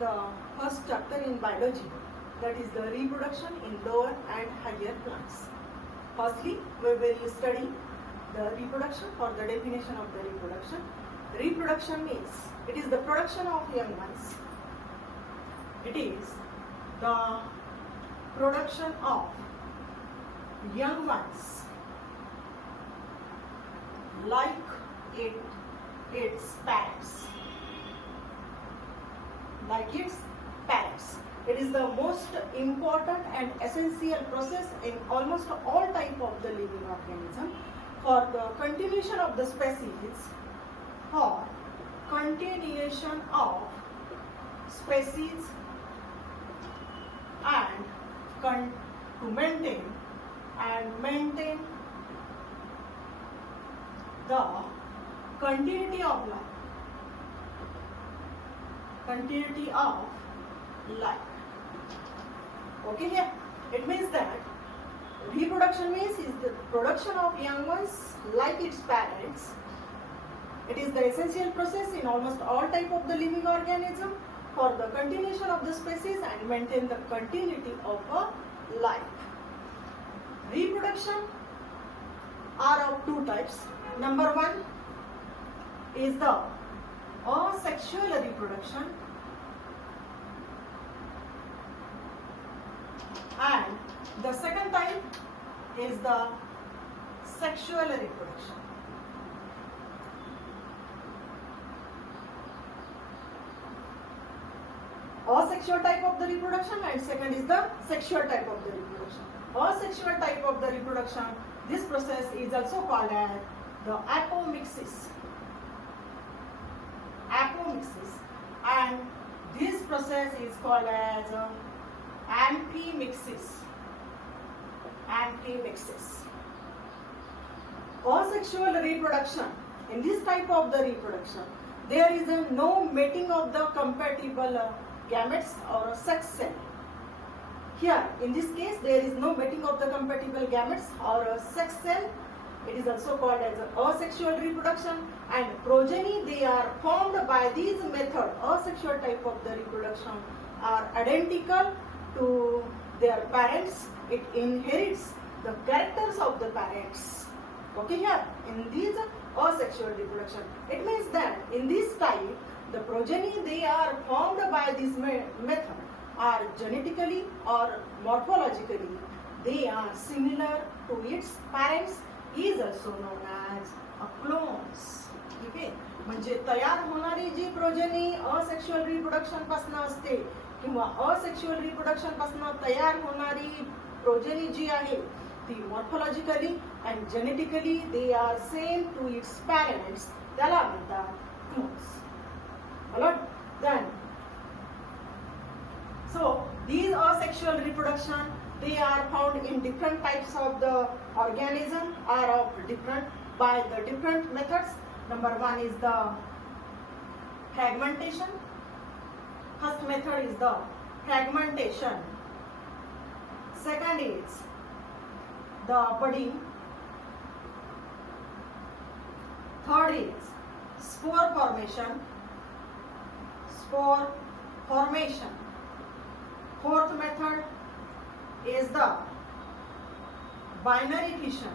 the first chapter in biology, that is the reproduction in lower and higher plants. Firstly, we will study the reproduction. For the definition of the reproduction, reproduction means it is the production of young ones. It is the production of young ones like its parents. Like its parents. It is the most important and essential process in almost all type of the living organism for the continuation of the species, and to maintain the continuity of life. Okay, here it means that reproduction means is the production of young ones like its parents. It is the essential process in almost all type of the living organism for the continuation of the species and maintain the continuity of a life. Reproduction are of two types. Number one is the asexual reproduction, and the second type is the sexual reproduction. Asexual type of the reproduction and second is the sexual type of the reproduction. Asexual type of the reproduction, this process is also called as the apomixis, and this process is called as amphimixis. Asexual reproduction, in this type of the reproduction, there is no mating of the compatible gametes or sex cell. Here, in this case, there is no mating of the compatible gametes or sex cell. It is also called as asexual reproduction, and progeny they are formed by these method. Asexual type of the reproduction are identical to their parents. It inherits the characters of the parents. Okay, here in these asexual reproduction, it means that in this type the progeny they are formed by this method are genetically or morphologically they are similar to its parents, is also known as clones. Okay, म्हणजे तयार होणारी जी progeny asexual reproduction पासून असते किंवा asexual reproduction पासून तयार होणारी progeny जी आहे ती morphologically and genetically they are same to its parents, त्याला म्हणतात clones. Then, so these asexual reproduction they are found in different types of the organism, are of different by the different methods. Number one is the fragmentation. First method is the fragmentation. Second is the budding. Third is spore formation. Fourth method is the binary fission.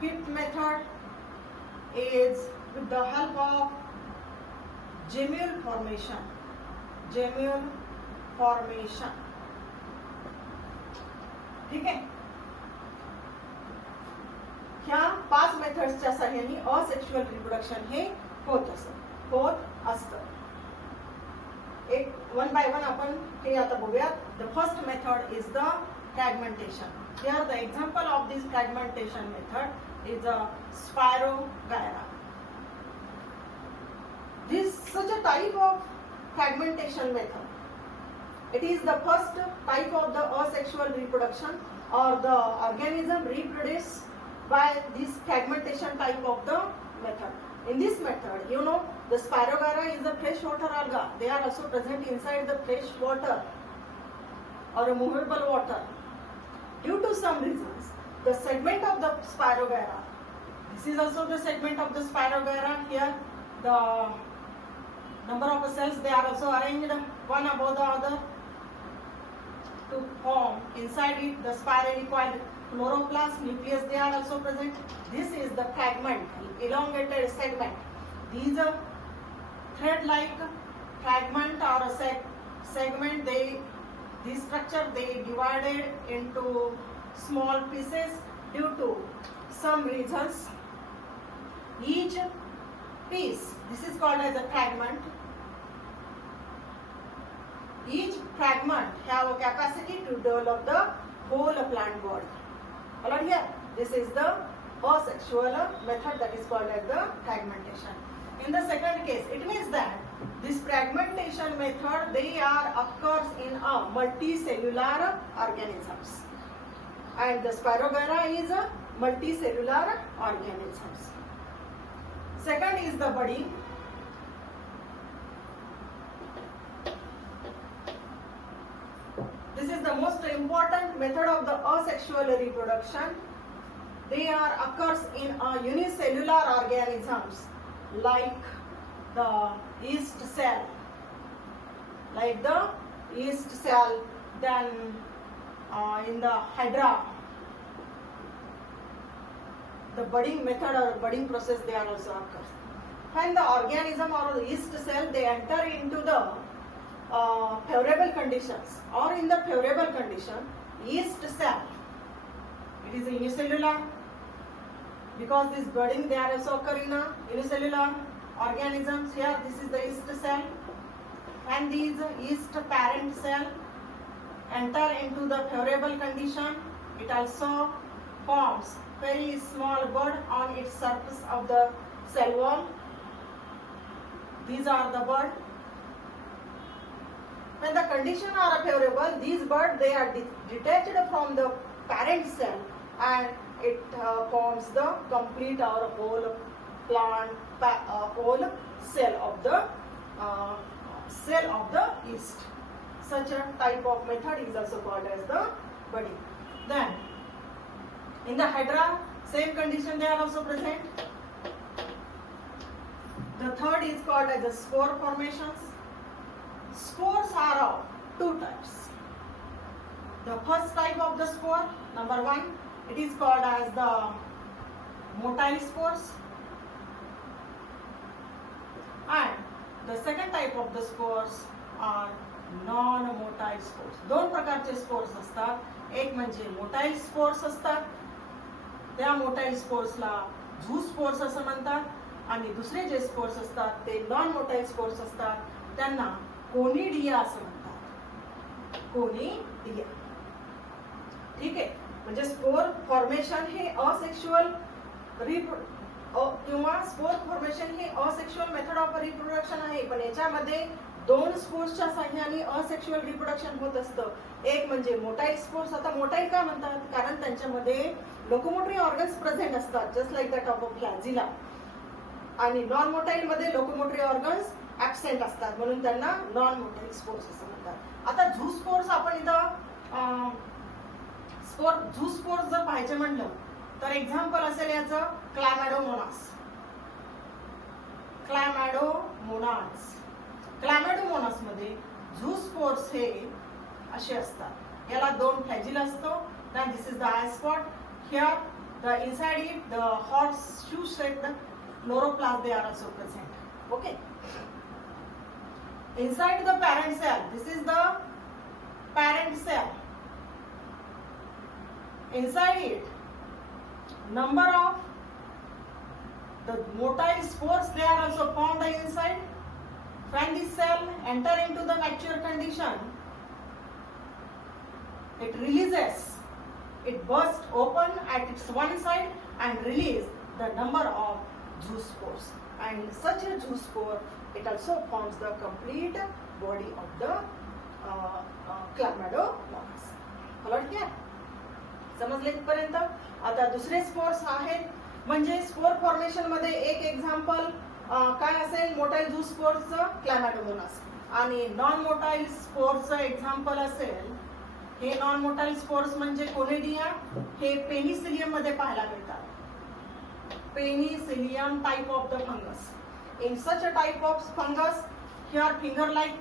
Fifth method is with the help of gemule formation. ठीक आहे. ह्या 5 मेथड्सच्या सहाय्याने asexual reproduction हे होत असतं. एक one by one आपण हे आता बघूयात. The first method is the fragmentation. Here the example of this fragmentation method is a spirogyra. This such a type of fragmentation method. It is the first type of the asexual reproduction, or the organism reproduce by this fragmentation type of the method. In this method, you know, the Spirogyra is a freshwater alga. They are also present inside the fresh water or a movable water. Due to some reasons, the segment of the Spirogyra This is also the segment of the Spirogyra. Here the number of cells, they are also arranged one above the other to form inside it the spirally coiled chloroplast nucleus. They are also present. This is the fragment, elongated segment. These are thread-like fragment or a segment. This structure they divided into small pieces due to some reasons. Each piece, this is called as a fragment. Each fragment have a capacity to develop the whole plant body. Alright, here this is the asexual method that is called as the fragmentation. In the second case, it means that this fragmentation method occurs in a multicellular organisms, and the Spirogyra is a multicellular organisms. Second is the budding. This is the most important method of the asexual reproduction. They occurs in a unicellular organisms like the yeast cell, then in the hydra. The budding method or budding process they are also occurs. When the organism or the yeast cell they enter into the favorable conditions, or in the favorable condition, yeast cell, it is a unicellular, because this budding they are also occur in a unicellular organisms. Here this is the yeast cell, and these yeast parent cell enter into the favorable condition. It also forms very small bud on its surface of the cell wall. These are the bud. When the conditions are favorable, these buds they are detached from the parent cell, and it forms the complete or whole plant, whole cell of the yeast. Such a type of method is also called as the budding. Then in the hydra, same condition they are also present. The third is called as the spore formations. Spores are of two types. The first type of the spore, number one, it is called as the motile spores, and the second type of the spores are non-motile spores. दोन प्रकारचे spores असतात. एक म्हणजे motile spores असतात, त्या motile स्पोर्सला झू spores असं म्हणतात, आणि दुसरे जे स्पोर्स असतात ते नॉन मोटाइल स्पोर्स असतात, त्यांना कोनिडिया असं म्हणतात. कोनिडिया. ठीक आहे. म्हणजे स्पोर फॉर्मेशन हे असेक्शुअल किंवा स्पोर फॉर्मेशन हे असेक्शुअल मेथड ऑफ रिप्रोडक्शन आहे, पण याच्यामध्ये दोन स्पोर्सच्या साह्याने असेक्शुअल रिप्रोडक्शन होत असतं. एक म्हणजे मोटाइल स्पोर्स. आता मोटाइल का म्हणतात? कारण त्यांच्यामध्ये लोकोमोटरी ऑर्गन्स प्रेझेंट असतात, जस्ट लाईक दॅट ऑफ फ्लॅजिला. आणि नॉन मोटाइल मध्ये लोकोमोटरी ऑर्गन्स ऍबसेंट असतात, म्हणून त्यांना नॉन मोटाइल स्पोर्स असं म्हणतात. आता झू स्पोर्स आपण इथं झू स्पोर्स जर पाहायचे म्हणलं तर एक्झाम्पल असेल याचं क्लॅमॅडोमोनास. क्लॅमॅडोमोनास मध्ये झू स्पोर्स हे असे असतात. याला दोन फ्लॅजिल असतो. then this is the eye spot. Here the inside it the horseshoe shaped chloroplast they are also present. Okay. Inside the parent cell, this is the parent cell. Inside it, number of the motile spores they are also found inside. When this cell enter into the mature condition, it releases, it bursts open at its one side and release the number of zoospores. And such a zoospore, it also forms the complete body of the Chlamydomonas. कळलं क्या? समजले इथपर्यंत? आता दुसरे spores आहेत, म्हणजे spore formation मध्ये एक एक्झाम्पल काय असेल? मोटाइल झूस्पोर्सचं क्लॅमॅडोमोनास. आणि नॉन मोटाइल स्पोर्सचं एक्झाम्पल असेल, हे नॉन मोटाइल स्पोर्स म्हणजे कोनिडिया, हे पेनिसिलियम मध्ये पाहायला मिळतात. penicillium type of the fungus. In such a type of fungus, here finger-like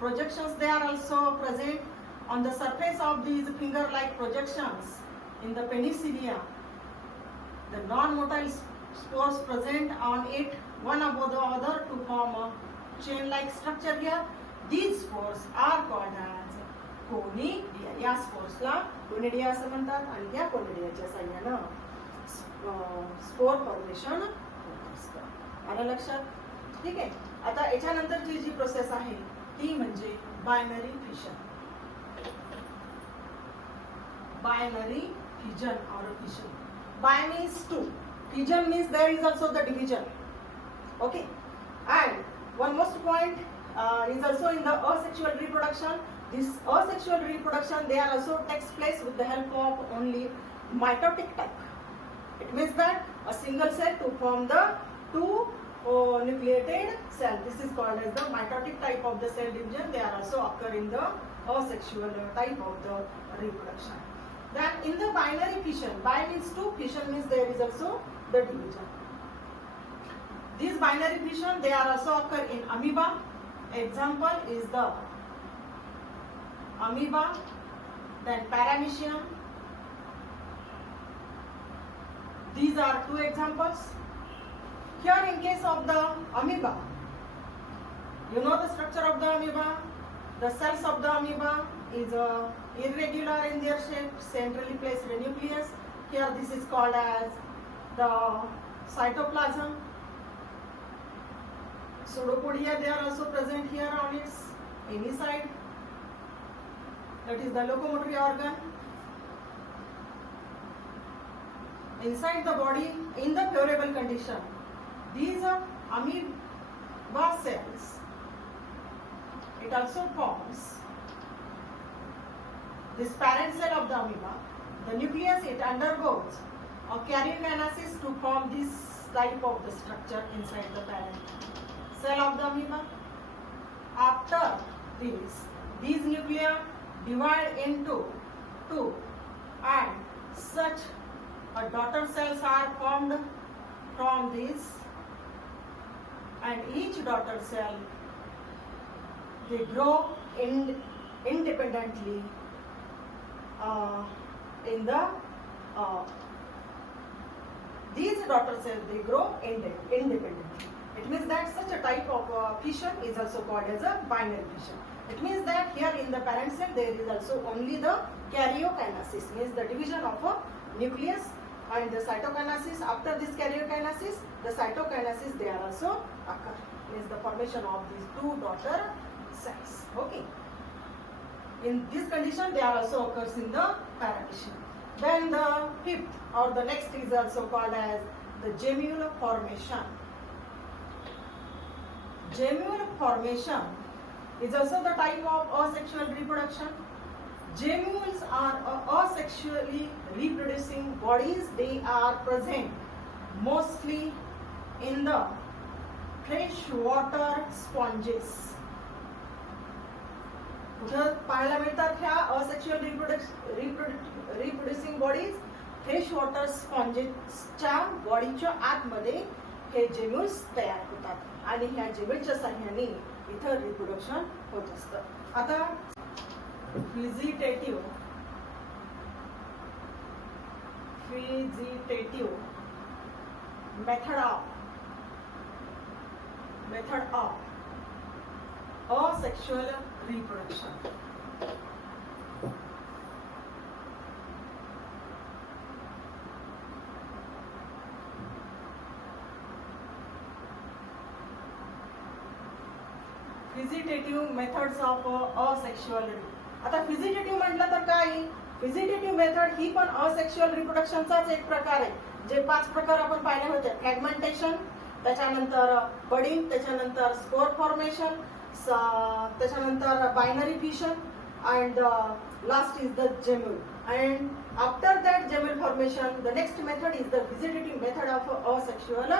projections they are also present on the surface of these finger-like projections in the penicillium. The non-motile spores present on it one above the other to form a chain-like structure here. These spores are called as conidia. या स्पोर्सला conidia असं म्हणतात आणि या कोनिडियाच्या साह्यानं spore formation होत असतं. आलं लक्षात? ठीक आहे. आता याच्यानंतरची जी प्रोसेस आहे ती म्हणजे binary fission. Binary fission or fission. Bi means two. Fission means there is also the division. Okay. And one most point is also in the asexual reproduction. This asexual reproduction they are also takes place with the help of only mitotic type. It means that a single cell to form the two nucleated cell. This is called as the mitotic type of the cell division. They are also occur in the asexual type of the reproduction. Then in the binary fission, bi means two, fission means there is also the division. These binary fission they are also occur in amoeba. Example is the amoeba, then paramecium. These are two examples. Here in case of the amoeba, you know the structure of the amoeba. The cells of the amoeba is irregular in their shape, centrally placed nucleus. Here this is called as the cytoplasm. Pseudopodia they are also present here on its any side. That is the locomotory organ. Inside the body, in the curable condition, these are amoeba cells. It also forms this parent cell of the amoeba. The nucleus it undergoes a karyokinesis to form this type of the structure inside the parent cell of the amoeba. After this, these nuclei divide into two, and such a daughter cells are formed from this, and each daughter cell they grow independently in the these daughter cells they grow independently. It means that such a type of fission is also called as a binary fission. It means that here in the parent cell there is also only the karyokinesis, means the division of a nucleus, and the cytokinesis. After this karyokinesis, the cytokinesis they are also occur, means the formation of these two daughter cells. Okay. In this condition they are also occurs in the paramecium. Then the fifth or the next is also called as the gemule formation. Gemule formation is also the type of asexual reproduction. Gemules are asexually reproducing bodies. They are present mostly in the freshwater sponges. कुठं पाहायला मिळतात ह्या asexual reproducing bodies? Fresh water स्पॉन्जेसच्या बॉडीच्या आतमध्ये हे जेम्युल्स तयार होतात आणि ह्या जेम्युल्सच्या साह्याने इथं रिप्रोडक्शन होत असतं. आता vegetative method of asexual reproduction. Vegetative methods of asexual. आता व्हिजिटेटिव्ह म्हटलं तर काय? व्हिजिटेटिव्ह मेथड ही पण asexual रिप्रोडक्शनचाच एक प्रकार आहे. जे 5 प्रकार आपण पाहिले होते, फ्रॅगमेंटेशन, त्याच्यानंतर बडिंग, त्याच्यानंतर स्पोर फॉर्मेशन, त्याच्यानंतर binary fission, and last is the gemule. And after that gemule formation, the next method is the vegetative method of asexual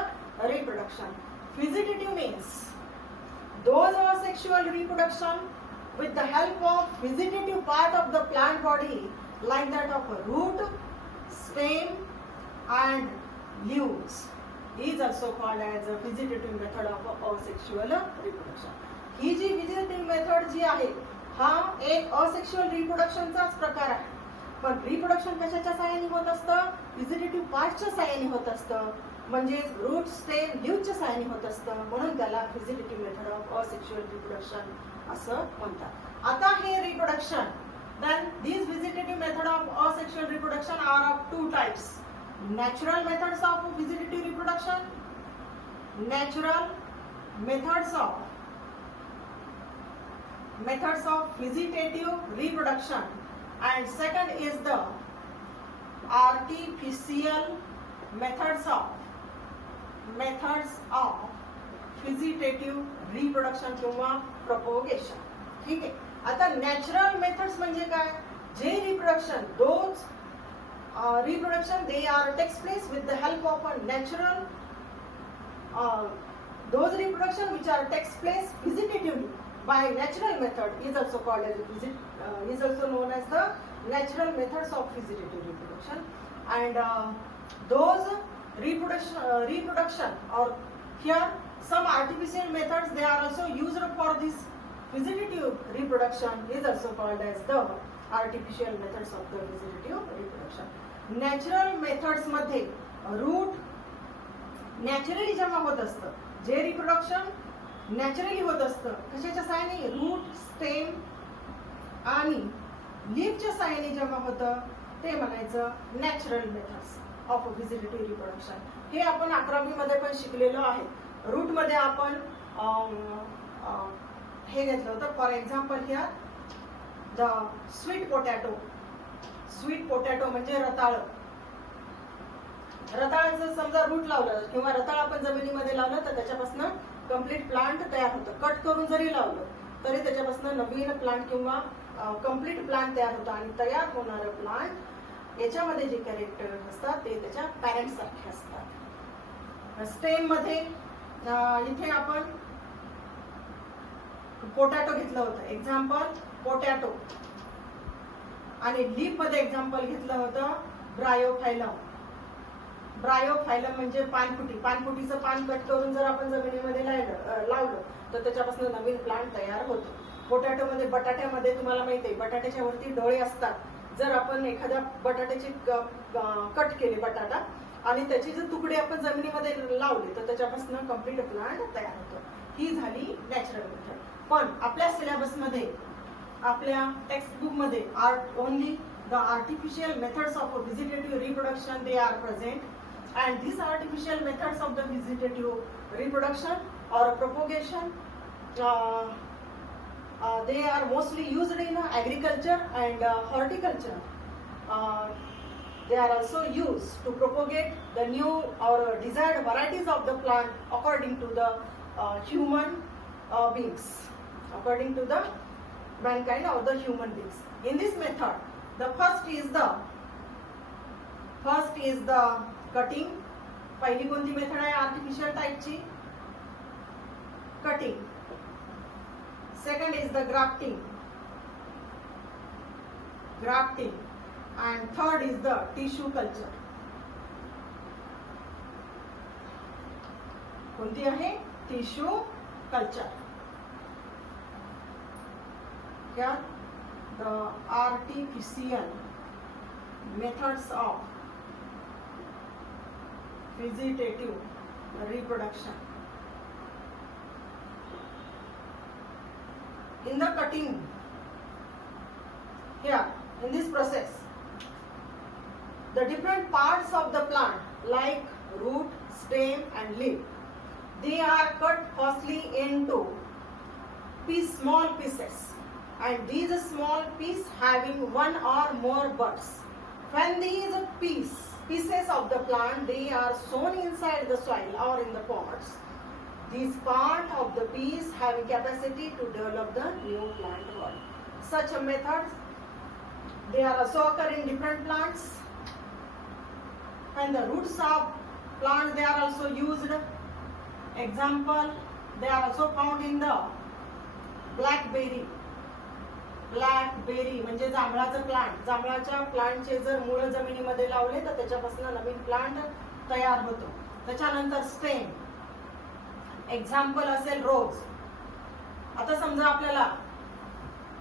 reproduction. Vegetative means those asexual reproduction with the help of vegetative part of the plant body, like that of a root, stem and leaves. is also called as a vegetative method of asexual reproduction. ही जी vegetative method जी आहे हा एक asexual रिप्रोडक्शनचाच प्रकार आहे. पण reproduction कशाच्या सहाय्याने होत असतं? व्हेजिटेटिव्ह पार्टच्या सहाय्याने होत असतं, म्हणजे रूट स्टेम लीव्हच्या सहाय्याने होत असतं. म्हणून त्याला vegetative method of asexual reproduction असं म्हणतात. आता हे reproduction, then these vegetative method of asexual reproduction are of two types: natural methods of vegetative reproduction, natural methods of vegetative reproduction, and second is the artificial methods of vegetative reproduction किंवा propagation. ठीक आहे. आता natural methods म्हणजे काय? जे reproduction, those reproduction they are takes place with the help of a natural, those reproduction which are takes place vegetatively by natural method is also called as is also known as the natural methods of vegetative reproduction. And those reproduction or here some artificial methods they are also used for this vegetative reproduction is also called as the artificial methods of the vegetative reproduction. Natural methods मध्ये root naturally जेव्हा होत असतं, जे reproduction naturally होत असतं कशाच्या सहाय्याने? Root stem आणि लीफच्या सहाय्याने जेव्हा होतं ते म्हणायचं natural methods of vegetative reproduction. हे आपण 11वी मध्ये पण शिकलेलो आहे. रूट मध्ये आपण हे घेतलं होतं. For example here the sweet potato. Sweet potato म्हणजे रताळ. रताळाचं समजा रूट लावलं किंवा रताळ आपण जमिनीमध्ये लावलं तर त्याच्यापासून कम्प्लीट प्लांट तयार होतं. कट करून जरी लावलं तरी त्याच्यापासून नवीन प्लांट किंवा कम्प्लीट प्लांट तयार होतं. आणि तयार होणारं प्लांट याच्यामध्ये जे कॅरेक्टर असतात ते त्याच्या पॅरेंट्स सारखे असतात. स्टेम मध्ये इथे आपण पोटॅटो घेतलं होतं एक्झाम्पल पोटॅटो, आणि लीफ मध्ये एक्झाम्पल घेतलं होतं ब्रायोफायलम. ब्रायोफायलम म्हणजे पानफुटी. पानफुटीचं पान कट करून जर आपण जमिनीमध्ये लावलं तर त्याच्यापासून नवीन प्लांट तयार होतो. पोटॅटोमध्ये, बटाट्यामध्ये तुम्हाला माहिती आहे बटाट्याच्या वरती डोळे असतात. जर आपण एखाद्या बटाट्याचे कट केले बटाटा आणि त्याचे जे तुकडे आपण जमिनीमध्ये लावले तर त्याच्यापासून कम्प्लीट प्लांट तयार होतो. ही झाली नॅचरल मेथड. पण आपल्या सिलेबसमध्ये, आपल्या टेक्स्ट बुक मध्ये only the artificial methods of vegetative reproduction they are present. And these artificial methods of the vegetative reproduction or propagation, they are mostly used in agriculture and horticulture. They are also used to propagate the new or desired varieties of the plant according to the human beings, according to the mankind or the human beings. In this method, the first is the cutting. पहिली कोणती method आहे artificial टाइपची? Cutting. Second is the grafting. And third is the tissue culture. कोणती आहे? Tissue culture. क्या the artificial methods of vegetative reproduction. In the cutting, here in this process, the different parts of the plant like root, stem and leaf, they are cut firstly into small pieces, and these small pieces having one or more buds. When these pieces of the plant they are sown inside the soil or in the pots, these part of the piece have capacity to develop the new plant body. Such a method they are also occur in different plants. And the roots of plants they are also used. Example, they are also found in the blackberry. Blackberry म्हणजे जांभळाचं plant. जांभळाच्या प्लांटचे जर मूळ जमिनीमध्ये लावले तर त्याच्यापासून नवीन plant तयार होतो. त्याच्यानंतर स्टेम, एक्झाम्पल असेल रोज. आता समजा आपल्याला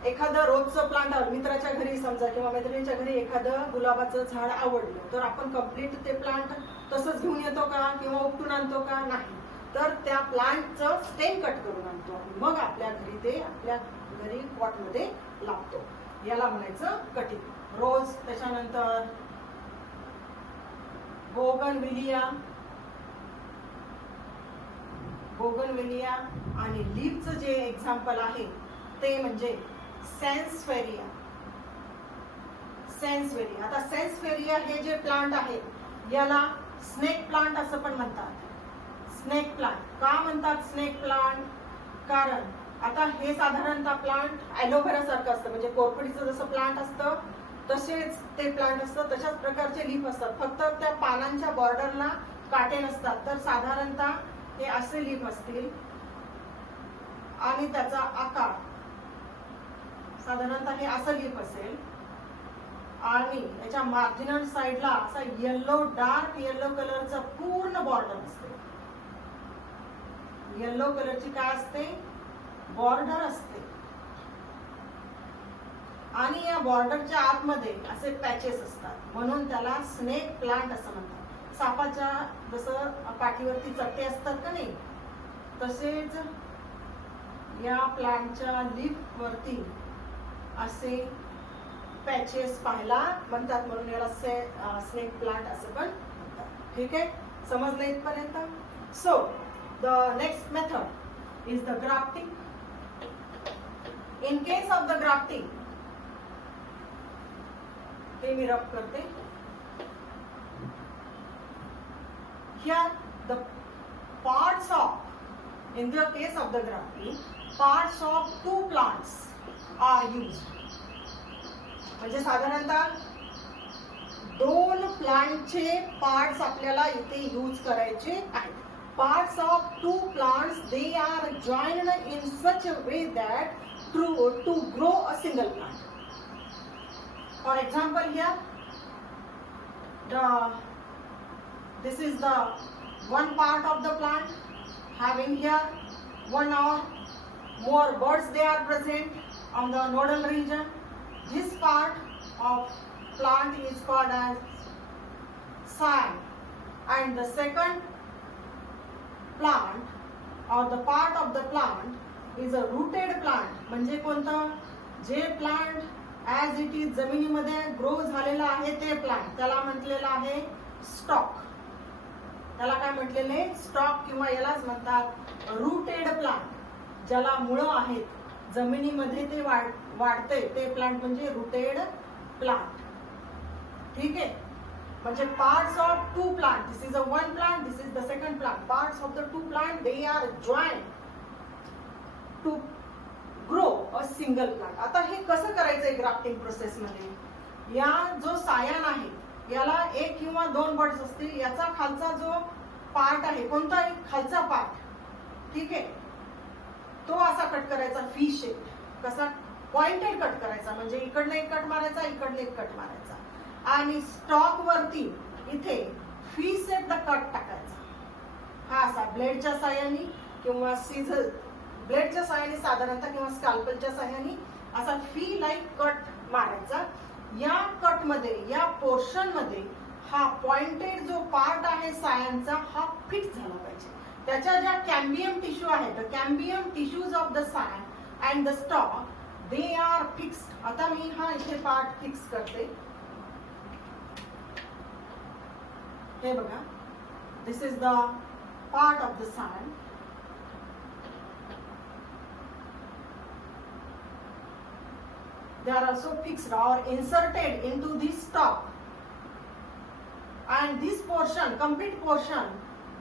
एखादं रोजचं प्लांट मित्राच्या घरी समजा किंवा मैत्रिणीच्या घरी एखादं गुलाबाचं झाड आवडलं, तर आपण कम्प्लीट ते प्लांट तसंच घेऊन येतो का किंवा उपटून आणतो का? नाही. तर त्या प्लांटचं स्टेम कट करून आणतो आणि मग आपल्या घरी पॉटमध्ये लावतो. याला म्हणायचं कटिंग. रोज, त्याच्यानंतर बोगनवेलिया आणि लीफचं जे एक्झाम्पल आहे ते म्हणजे सॅन्सफेरिया. आता सॅन्सफेरिया हे जे प्लांट आहे याला स्नेक प्लांट असं पण म्हणतात. स्नेक प्लांट का म्हणतात स्नेक प्लांट? कारण आता हे साधारणतः प्लांट ॲलोव्हेरा सारखं असतं, म्हणजे कोरफडीचं जसं प्लांट असतं तसेच ते प्लांट असतं, तशाच प्रकारचे लीफ असतात. फक्त त्या पानांच्या बॉर्डरला काटे नसतात. तर साधारणतः हे असे लीफ असतील आणि त्याचा आकार साधारणतः हे असं लीफ असेल आणि याच्या मार्जिनल साइडला असा डार्क येलो कलरचा पूर्ण बॉर्डर असते. येलो कलरची काय असते? बॉर्डर असते. आणि या बॉर्डरच्या आतमध्ये असे पॅचेस असतात, म्हणून त्याला स्नेक प्लांट असं म्हणतात. सापाच्या जसं पाठीवरती चट्टे असतात का नाही, तसेच या प्लांटच्या लीफ वरती असे पॅचेस पाहायला म्हणतात, म्हणून याला स्नेक प्लांट असं पण म्हणतात. ठीक आहे, समजलं इथपर्यंत? So the next method is the grafting. In case of the grafting, हे मी रब करते. Here the parts of, in the case of the grafting, parts of two plants are used. म्हणजे साधारणतः दोन प्लांटचे पार्ट्स आपल्याला इथे यूज करायचे आहेत. Parts of two plants, they are joined in such a way that to grow a single plant. For example, here this is the one part of the plant having here one or more buds, they are present on the nodal region. This part of plant is called as scion, and the second plant or the part of the plant is a rooted plant. म्हणजे कोणतं? जे plant as it is जमिनीमध्ये grow झालेला आहे ते plant, त्याला म्हटलेलं आहे stock. त्याला काय म्हटलेले? स्टॉक, किंवा यालाच म्हणतात रूटेड प्लांट. ज्याला मुळं आहेत, जमिनीमध्ये ते वाढते ते प्लांट म्हणजे रूटेड प्लांट. ठीक आहे, म्हणजे parts of two plant, this is a one plant, this is the second plant. Parts of the two plant, they are joined to grow a single plant. आता हे कसं करायचंय ग्राफ्टिंग प्रोसेस मध्ये? या जो सायन आहे याला एक किंवा दोन बर्ड्स असतील. याचा खालचा जो पार्ट आहे, कोणता? एक खालचा पार्ट. ठीक आहे, तो असा कट करायचा फी शेप. कसा? पॉइंटेड कट करायचा, म्हणजे इकडनं एक कट मारायचा, इकडनं एक कट मारायचा, आणि स्टॉक वरती इथे फी शेप कट टाकायचा. हा असा ब्लेडच्या साह्याने किंवा सीझर ब्लेडच्या साह्याने साधारणतः किंवा स्कॅल्पेलच्या साह्याने असा फी लाईक कट मारायचा. या कट मध्ये, या पोर्शन मध्ये हा पॉइंटेड जो पार्ट आहे सायनचा हा फिक्स झाला पाहिजे. त्याच्या ज्या कॅम्बियम टिश्यू आहेत, the cambium tissues of the scion and the stock, they are fixed. आता मी हा इथे पार्ट फिक्स करते. हे बघा, this is the part of the scion. They are also fixed or inserted into the stalk, and this portion, complete portion,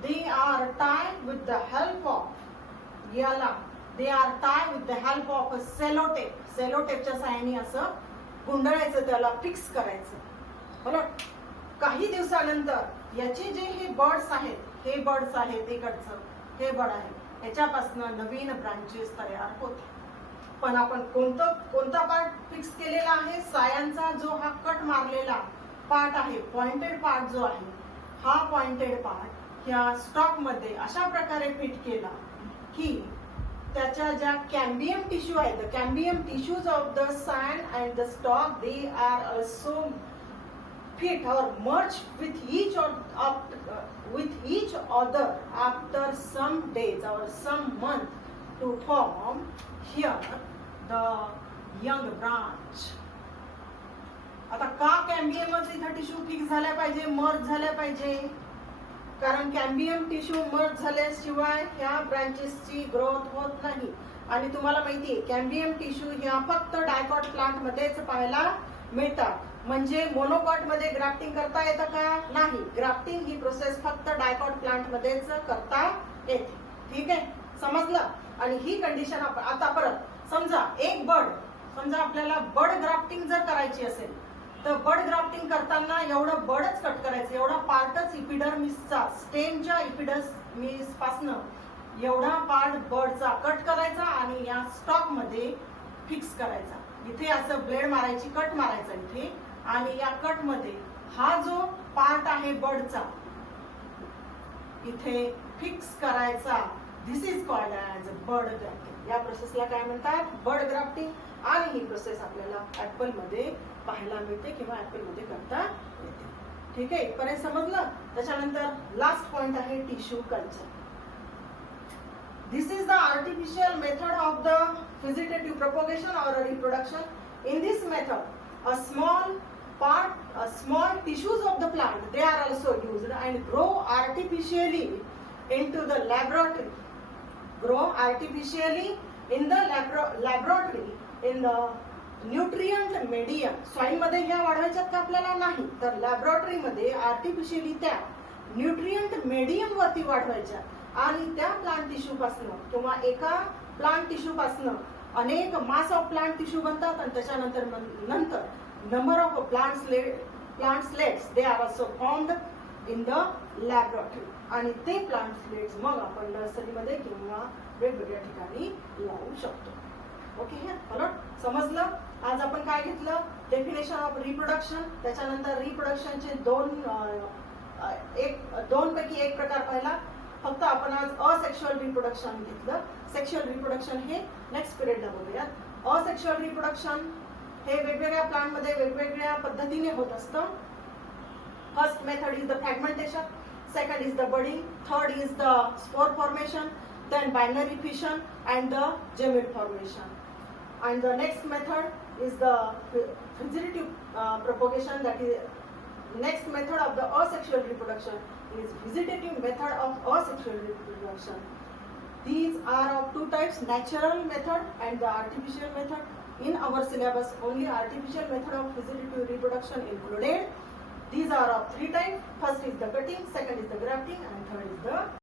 they are tied with the help of yala. They are tied with the help of a sellotape. Sellotapeच्या साहाय्याने असं गुंडाळायचं, त्याला fix करायचं. बरोबर. काही दिवसानंतर याचे जे हे birds आहेत, हे birds आहेत, इकडचं हे बर्ड आहे, याच्यापासून नवीन ब्रांचेस तयार होते. पण आपण कोणता पार्ट फिक्स केलेला आहे? सायांचा जो हा कट मारलेला पार्ट आहे, पॉइंटेड पार्ट जो आहे, हा पॉइंटेड पार्ट ह्या स्टॉक मध्ये अशा प्रकारे फिट केला की त्याच्या ज्या कॅम्बियम टिश्यू आहे, the cambium tissues of the scion and the stock they are also fit or merge with each other after some days or some month to form here the young branch. आता का कॅम्बियमच इथं tissue fix झाल्या पाहिजे, मर्ज झाल्या पाहिजे? कारण cambium tissue मर्ज झाल्याशिवाय ह्या ब्रांचेसची ग्रोथ होत नाही. आणि तुम्हाला माहिती आहे कॅम्बियम टिश्यू ह्या फक्त डायकॉट प्लांट मध्येच पाहायला मिळतात. म्हणजे मोनोकॉट मध्ये ग्राफ्टिंग करता येतं का? नाही. ग्राफ्टिंग ही प्रोसेस फक्त डायकॉट प्लांट मध्येच करता येते. ठीक आहे, समजलं? आणि ही कंडिशन आता परत समजा एक बड, समजा आपल्याला बड ग्राफ्टिंग जर करायची असेल तर बड ग्राफ्टिंग करताना एवढं बडच कट करायचं, एवढा पार्टच इपिडर्मिसचा, स्टेमच्या इपिडर्मिस पासनं एवढा पार्ट बडचा कट करायचा आणि या स्टॉक मध्ये फिक्स करायचा. इथे असं ब्लेड मारायची, कट मारायचा इथे, आणि या कट मध्ये हा जो पार्ट आहे बडचा इथे फिक्स करायचा. This is called as bud grafting. या प्रोसेसला काय म्हणतात? Bud grafting. आणि ही प्रोसेस आपल्याला ऍपल मध्ये पाहायला मिळते किंवा ऍपल मध्ये करता येते. ठीक आहे, इथपर्यंत समजलं? त्याच्यानंतर लास्ट पॉइंट आहे tissue culture. This is the artificial method of the vegetative propagation or reproduction. In this method, a small tissues of the plant, they are also used and grow artificially into the laboratory. Grow artificially in the laboratory in the nutrient medium. Soil मध्ये ह्या वाढवायच्यात का आपल्याला? नाही. तर laboratory मध्ये artificially त्या nutrient medium वरती वाढवायच्या आणि त्या प्लांट टिश्यू पासून किंवा एका प्लांट टिश्यू पासून अनेक मास ऑफ प्लांट टिश्यू बनतात आणि त्याच्यानंतर number of plantlets they are also formed in the laboratory. आणि ते प्लांट स्लेट्स मग आपण नर्सरीमध्ये किंवा वेगवेगळ्या ठिकाणी लावू शकतो. ओके, हे समजलं? आज आपण काय घेतलं? Definition of reproduction. त्याच्यानंतर रिप्रोडक्शनचे दोन पैकी एक प्रकार पाहिला. फक्त आपण आज असेक्शुअल रिप्रोडक्शन घेतलं. सेक्शुअल रिप्रोडक्शन हे नेक्स्ट पिरियडला बघूयात. असेक्शुअल रिप्रोडक्शन हे वेगवेगळ्या प्लांट मध्ये वेगवेगळ्या पद्धतीने होत असतं. First method is the fragmentation, second is the budding, third is the spore formation, then binary fission and the gemid formation. And the next method is the vegetative propagation. That is next method of the asexual reproduction is vegetative method of asexual reproduction. These are of two types, natural method and the artificial method. In our syllabus only artificial method of vegetative reproduction included. These are of three types. First is the cutting, second is the grafting and third is the